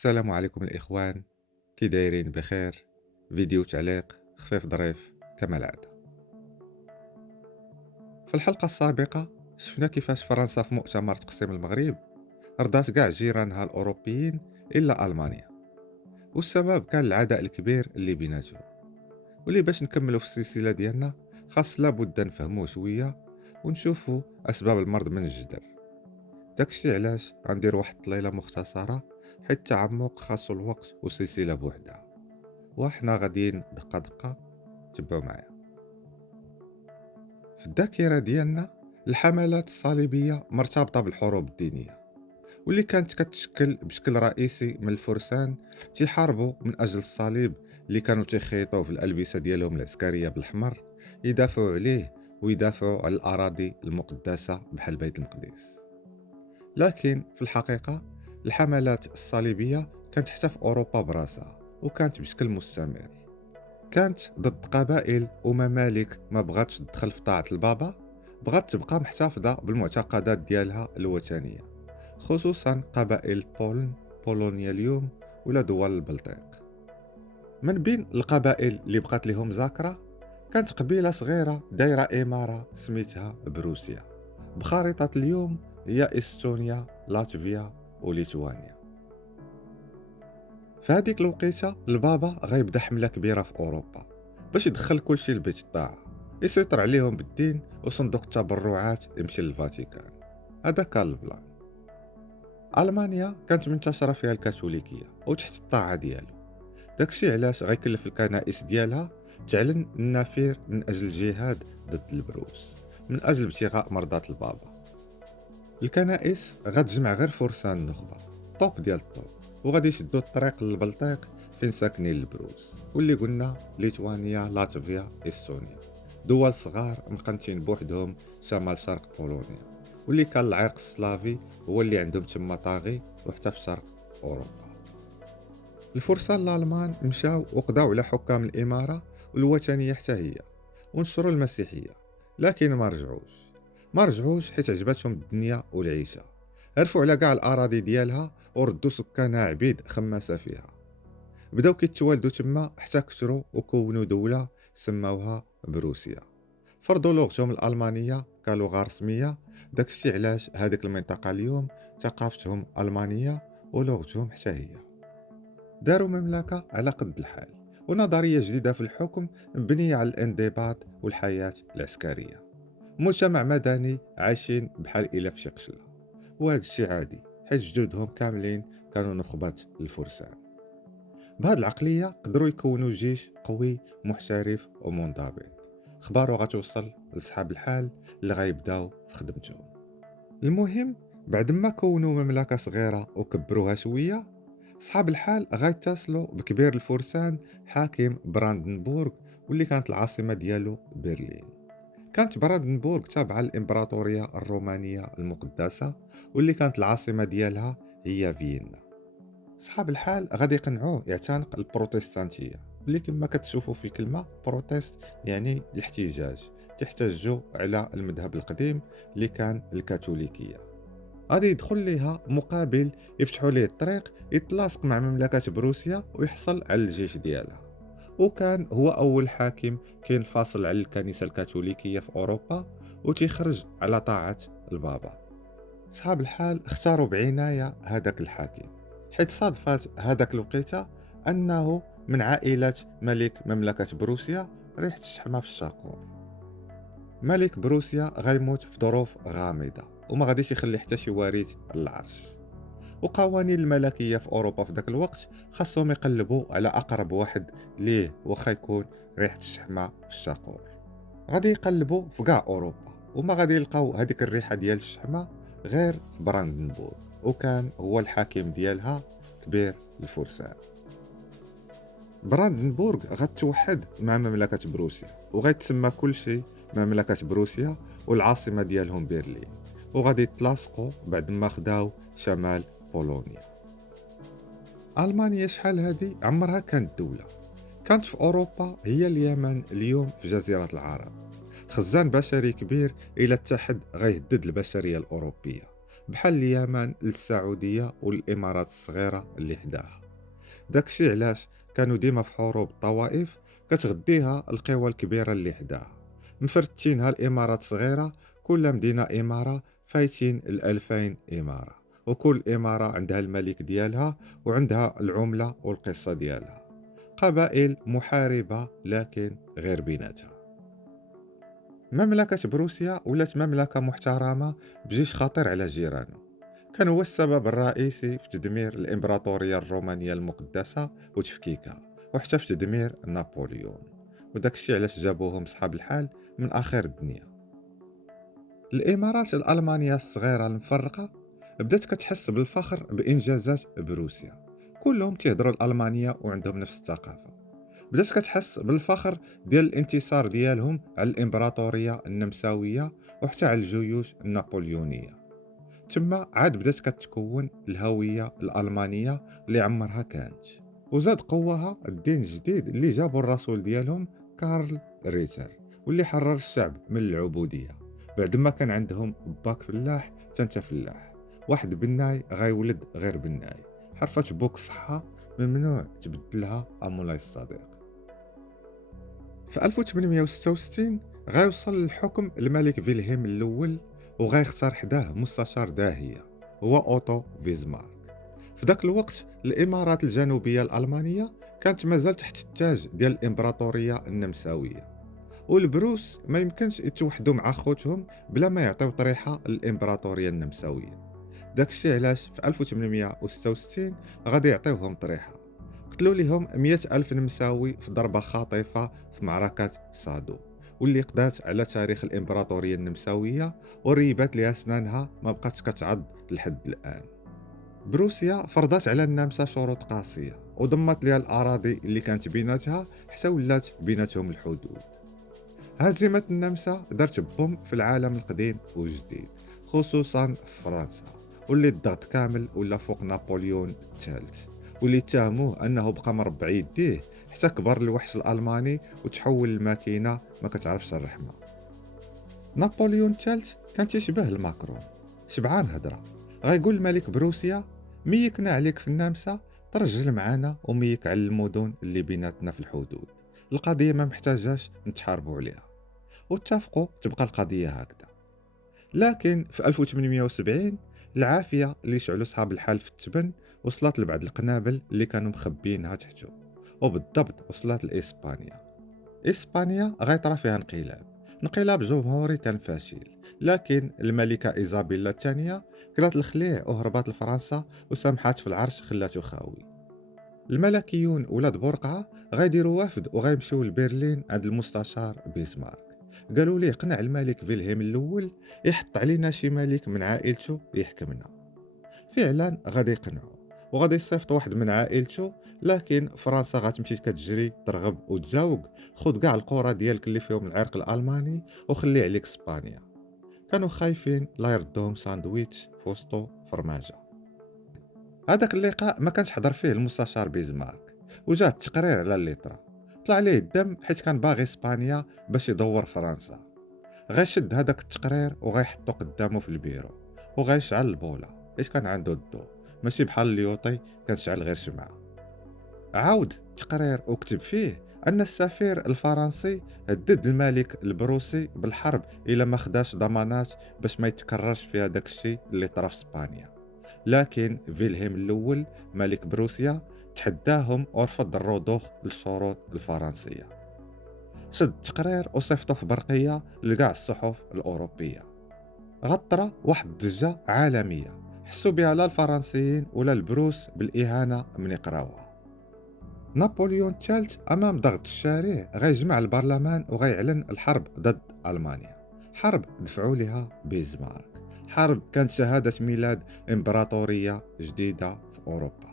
السلام عليكم الإخوان، كي دايرين بخير؟ فيديو تعليق خفيف ظريف كما العادة. في الحلقة السابقة شفنا كيفاش فرنسا في مؤتمر تقسيم المغرب رضات كاع جيرانها الأوروبيين إلا ألمانيا، والسبب كان العداء الكبير اللي بيناتهم. واللي باش نكملوا في السلسلة ديالنا خاص لابد نفهموه شوية ونشوفوا أسباب المرض من الجذر. داكشي علاش غندير واحد الطليلة مختصرة، حيت التعمق خاصو الوقت وسلسلة بوحدها، وحنا غاديين دقة دقة. تبعوا معايا. في الذاكرة ديالنا الحملات الصليبية مرتبطة بالحروب الدينية، واللي كانت كتشكل بشكل رئيسي من الفرسان تيحاربوا من أجل الصليب اللي كانوا تيخيطوه في الألبسة ديالهم العسكرية بالأحمر، يدافعوا عليه ويدافعوا على الأراضي المقدسة بحال بيت المقدس. لكن في الحقيقة الحملات الصليبية كانت حتى في أوروبا براسها، وكانت بشكل مستمر. كانت ضد قبائل وممالك ما بغاتش تدخل في طاعة البابا، بغات تبقى محتفظة بالمعتقدات ديالها الوثنية، خصوصا قبائل بولونيا اليوم ولا دول البلطيق. من بين القبائل اللي بقات لهم ذاكرة كانت قبيلة صغيرة دايرة إمارة سميتها بروسيا، بخارطة اليوم هي إستونيا، لاتفيا وليتوانيا. في هذيك الوقيته البابا غيبدا حملة كبيرة في أوروبا باش يدخل كلشي لبيت الطاعة، يسيطر عليهم بالدين، وصندوق التبرعات يمشي للفاتيكان. هذا كان البلان. ألمانيا كانت منتشرة فيها الكاثوليكية وتحت الطاعة ديالو، داكشي علاش غيكلف الكنائس ديالها تعلن النفير من أجل الجهاد ضد البروس، من أجل ابتغاء مرضات البابا. الكنائس غتجمع غير فرسان النخبة، طوب ديال الطوب، وغادي يشدوا الطريق للبلطيق فين ساكنين البروس، واللي قلنا ليتوانيا، لاتفيا، استونيا، دول صغار مقنتين بوحدهم شمال شرق بولونيا، واللي كان العرق السلافي هو اللي عندهم تما طاغي، وحتى في شرق اوروبا. الفرسان الالمان مشاو وقضاو على حكام الاماره والوثنيه حتى هي، ونشروا المسيحيه، لكن ما رجعوش حيت عجبتهم الدنيا والعيشه. عرفوا على كاع الاراضي ديالها وردوا سكانها عبيد خماسه فيها. بداو كيتوالدوا تما حتى كثروا وكونوا دوله سماوها بروسيا. فرضوا لغتهم الالمانيه كلغه رسميه، داكشي علاش هذيك المنطقه اليوم ثقافتهم المانيه ولغتهم حتى هي. داروا مملكه على قد الحال، ونظريه جديده في الحكم مبنيه على الانضباط والحياه العسكريه. مجتمع مدني عايشين بحال إلا في شي قشله، وهذا الشيء عادي حيت جدودهم كاملين كانوا نخبة الفرسان. بهاد العقلية قدروا يكونوا جيش قوي محترف ومنضبط. خبارو غتوصل لصحاب الحال اللي غيبداو في خدمتهم. المهم، بعد ما كونوا مملكة صغيرة وكبروها شوية، صحاب الحال غيتصلوا بكبير الفرسان حاكم براندنبورغ، واللي كانت العاصمة ديالو برلين. كانت براندنبورغ تابعة للإمبراطورية الرومانية المقدسة، واللي كانت العاصمة ديالها هي فيينا. صحاب الحال غادي يقنعوه يعتنق البروتستانتية، واللي كما كتشوفوا في الكلمة بروتست يعني الاحتجاج، تحتجوا على المذهب القديم اللي كان الكاثوليكية. غادي يدخل ليها مقابل يفتحوا ليه الطريق يتلاصق مع مملكة بروسيا ويحصل على الجيش ديالها. وكان هو أول حاكم كينفصل على الكنيسة الكاثوليكية في أوروبا وتيخرج على طاعة البابا. صحاب الحال اختاروا بعناية هذاك الحاكم، حيث صادفت هذاك الوقيته أنه من عائلة ملك مملكة بروسيا ريحة الشحمة في الشاقور. ملك بروسيا غيموت في ظروف غامضة وما غاديش يخلي حتى شي وارث للعرش، وقوانين الملكية في أوروبا في ذاك الوقت خاصهم يقلبوا على أقرب واحد ليه واخا يكون ريحة الشحمة في الشاقور. غادي يقلبوا في كاع أوروبا وما غادي يلقاو هذيك الريحة ديال الشحمة غير في براندنبورغ، وكان هو الحاكم ديالها كبير الفرسان. براندنبورغ غتوحد مع مملكة بروسيا وغيتسمى كل شيء مملكة بروسيا، والعاصمة ديالهم برلين، وغادي يتلاصقوا بعد ما خداو شمال بولونيا. ألمانيا شحال هادي عمرها كانت دولة، كانت في أوروبا هي اليمن اليوم في جزيرة العرب. خزان بشري كبير إلى اتحد غيهدد البشرية الأوروبية، بحال اليمن للسعودية والإمارات الصغيرة اللي حداها. داكشي علاش كانوا ديما في حروب الطوائف كتغديها القوى الكبيرة اللي حداها، مفرتينها الإمارات صغيرة، كل مدينة إمارة فايتين الألفين إمارة، وكل إمارة عندها الملك ديالها وعندها العملة والقصة ديالها. قبائل محاربة لكن غير بيناتها. مملكة بروسيا ولات مملكة محترمة بجيش خطير على جيرانه، كان هو السبب الرئيسي في تدمير الإمبراطورية الرومانية المقدسة وتفكيكها، وحتى في تدمير نابليون. وداك الشيء علاش جابوهم صحاب الحال من آخر الدنيا. الإمارات الألمانية الصغيرة المفرقة بدات كتحس بالفخر بإنجازات بروسيا، كلهم تيهضروا الألمانية وعندهم نفس الثقافة. بدات كتحس بالفخر ديال الانتصار ديالهم على الإمبراطورية النمساوية وحتى على الجيوش النابليونية. تما عاد بدات كتكون الهوية الألمانية اللي عمرها كانت. وزاد قوها الدين الجديد اللي جابوا الرسول ديالهم كارل ريتر، واللي حرر الشعب من العبودية. بعد ما كان عندهم باك فلاح تنت فلاح، واحد بناي غيولد غير بناي، حرفة بوك صحة ممنوع تبدلها أمولاي الصديق. في 1866 غيوصل للحكم الملك فيلهيم الأول، وغيختار حداه مستشار داهية هو أوتو فيزمارك. في ذاك الوقت الإمارات الجنوبية الألمانية كانت مازال تحت التاج ديال الإمبراطورية النمساوية، والبروس ما يمكنش يتوحدوا مع خوتهم بلا ما يعطيو طريحة للإمبراطورية النمساوية. داك الشيء علاش في 1866 غادي يعطيوهم طريحة. قتلوا لهم 100 ألف نمساوي في ضربة خاطفة في معركة سادو، واللي قضات على تاريخ الإمبراطورية النمساوية وريبات لها سنانها ما بقاتش كتعض لحد الآن. بروسيا فرضت على النمسا شروط قاسية وضمت لها الأراضي اللي كانت بيناتها حتى ولات بيناتهم الحدود. هزيمة النمسا دارت بوم في العالم القديم والجديد، خصوصا في فرنسا، واللي الضغط كامل ولا فوق نابليون الثالث، واللي اتهموه انه بقى مربع يديه حتى كبر الوحش الالماني وتحول الماكينه ما كتعرفش الرحمه. نابليون الثالث كان تيشبه الماكرون، شبعان هضره، غايقول الملك بروسيا ميكنا عليك في النمسا، ترجل معانا وميك على المدن اللي بيناتنا في الحدود، القضيه ما محتاجاش نتحاربوا عليها. واتفقوا تبقى القضيه هكذا. لكن في 1870 العافية اللي شعلوا صحاب الحال في التبن وصلت لبعض القنابل اللي كانوا مخبيينها تحته، وبالضبط وصلت لإسبانيا. إسبانيا غيطرى فيها انقلاب جمهوري كان فاشل، لكن الملكة إيزابيلا الثانية كلات الخليع وهربات لفرنسا وسامحات في العرش خلاته خاوي. الملكيون ولاد بورقعة غيديروا وفد وغيمشيو لبرلين عند المستشار بيسمارك. قالوا ليه قنع الملك فيلهيم الأول يحط علينا شي ملك من عائلته يحكمنا. فعلا غادي يقنعوا وغادي يصيفط واحد من عائلته، لكن فرنسا غتمشي كتجري ترغب وتزاوق، خذ كاع القرى ديالك اللي فيهم العرق الألماني وخلي عليك اسبانيا. كانوا خايفين لا يردوهم ساندويتش في وسطو فرماجة. هذاك اللقاء ما كانش حضر فيه المستشار بيزمارك، وجاه التقرير على اللي طرا، طلع عليه الدم حيت كان باغي اسبانيا باش يدور فرنسا. غيشد هذاك التقرير وغيحطو قدامه في البيرو وغيشعل البوله حيت كان عنده الضو، ماشي بحال اليوطي كنشعل غير شمعة. عاود التقرير وكتب فيه ان السفير الفرنسي هدد الملك البروسي بالحرب الا ما خداش ضمانات باش ما يتكررش في هذاك الشيء اللي طرا في اسبانيا. لكن فيلهيم الأول ملك بروسيا تحداهم ورفض الرضوخ للشروط الفرنسية. شد التقرير وصيفطو في برقية لكاع الصحف الأوروبية. غطرة واحد الضجة عالمية حسوا بها لا الفرنسيين ولا البروس بالإهانة من يقراوها. نابليون الثالث أمام ضغط الشارع غيجمع البرلمان وغيعلن الحرب ضد ألمانيا، حرب دفعوا لها بيزمارك، حرب كانت شهادة ميلاد إمبراطورية جديدة في أوروبا.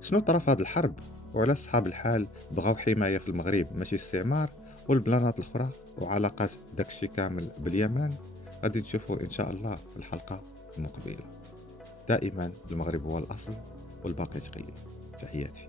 شنو طرا في هذه الحرب وعلى أصحاب الحال بغاو حماية في المغرب ماشي استعمار، والبلانات الأخرى وعلاقات داكشي كامل باليمن غادي نشوفوا إن شاء الله في الحلقة المقبلة. دائما المغرب هو الأصل والباقي تقليد. تحياتي.